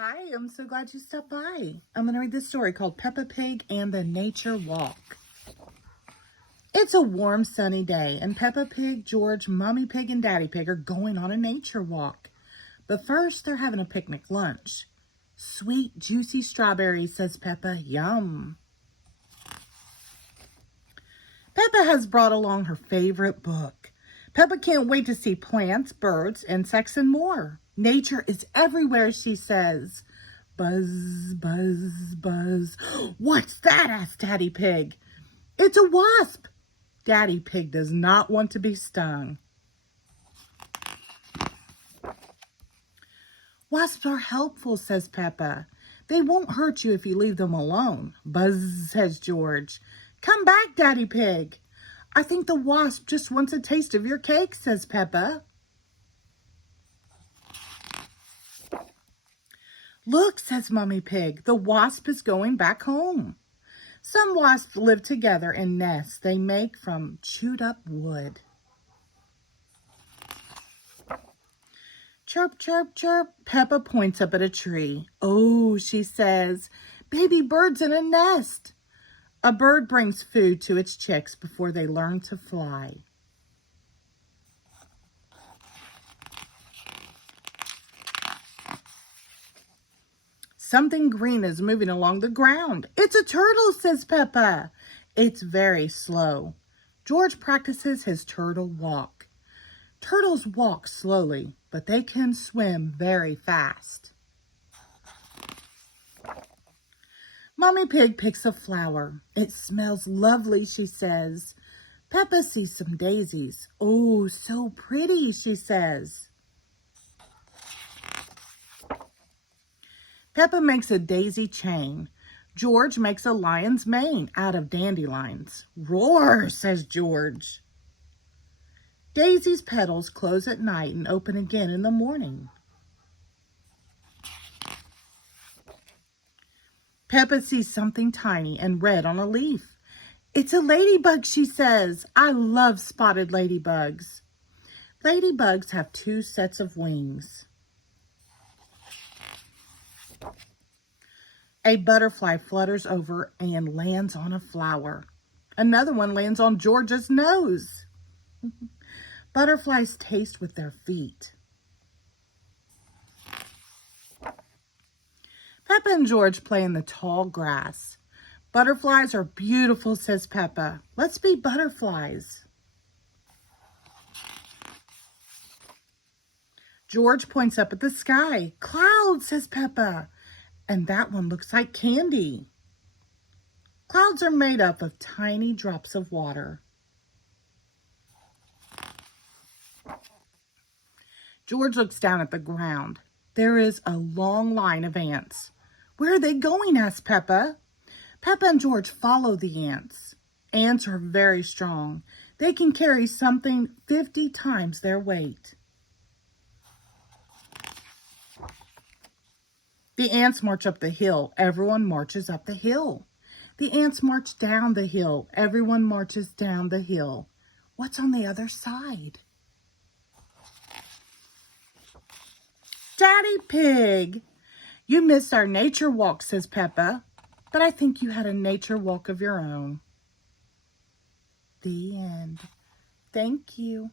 Hi, I'm so glad you stopped by. I'm going to read this story called Peppa Pig and the Nature Walk. It's a warm, sunny day, and Peppa Pig, George, Mommy Pig, and Daddy Pig are going on a nature walk. But first, they're having a picnic lunch. Sweet, juicy strawberries, says Peppa. Yum. Peppa has brought along her favorite book. Peppa can't wait to see plants, birds, insects, and more. Nature is everywhere, she says. Buzz, buzz, buzz. What's that? Asked Daddy Pig. It's a wasp. Daddy Pig does not want to be stung. Wasps are helpful, says Peppa. They won't hurt you if you leave them alone. Buzz, says George. Come back, Daddy Pig. I think the wasp just wants a taste of your cake, says Peppa. Look, says Mommy Pig, the wasp is going back home. Some wasps live together in nests they make from chewed up wood. Chirp, chirp, chirp. Peppa points up at a tree. Oh, she says, baby birds in a nest. A bird brings food to its chicks before they learn to fly. Something green is moving along the ground. It's a turtle, says Peppa. It's very slow. George practices his turtle walk. Turtles walk slowly, but they can swim very fast. Mommy Pig picks a flower. It smells lovely, she says. Peppa sees some daisies. Oh, so pretty, she says. Peppa makes a daisy chain. George makes a lion's mane out of dandelions. Roar, says George. Daisy's petals close at night and open again in the morning. Peppa sees something tiny and red on a leaf. It's a ladybug, she says. I love spotted ladybugs. Ladybugs have 2 sets of wings. A butterfly flutters over and lands on a flower. Another one lands on George's nose. Butterflies taste with their feet. Peppa and George play in the tall grass. Butterflies are beautiful, says Peppa. Let's be butterflies. George points up at the sky. Clouds, says Peppa. And that one looks like candy. Clouds are made up of tiny drops of water. George looks down at the ground. There is a long line of ants. Where are they going? Asked Peppa. Peppa and George follow the ants. Ants are very strong. They can carry something 50 times their weight. The ants march up the hill. Everyone marches up the hill. The ants march down the hill. Everyone marches down the hill. What's on the other side? Daddy Pig, you missed our nature walk, says Peppa, but I think you had a nature walk of your own. The end. Thank you.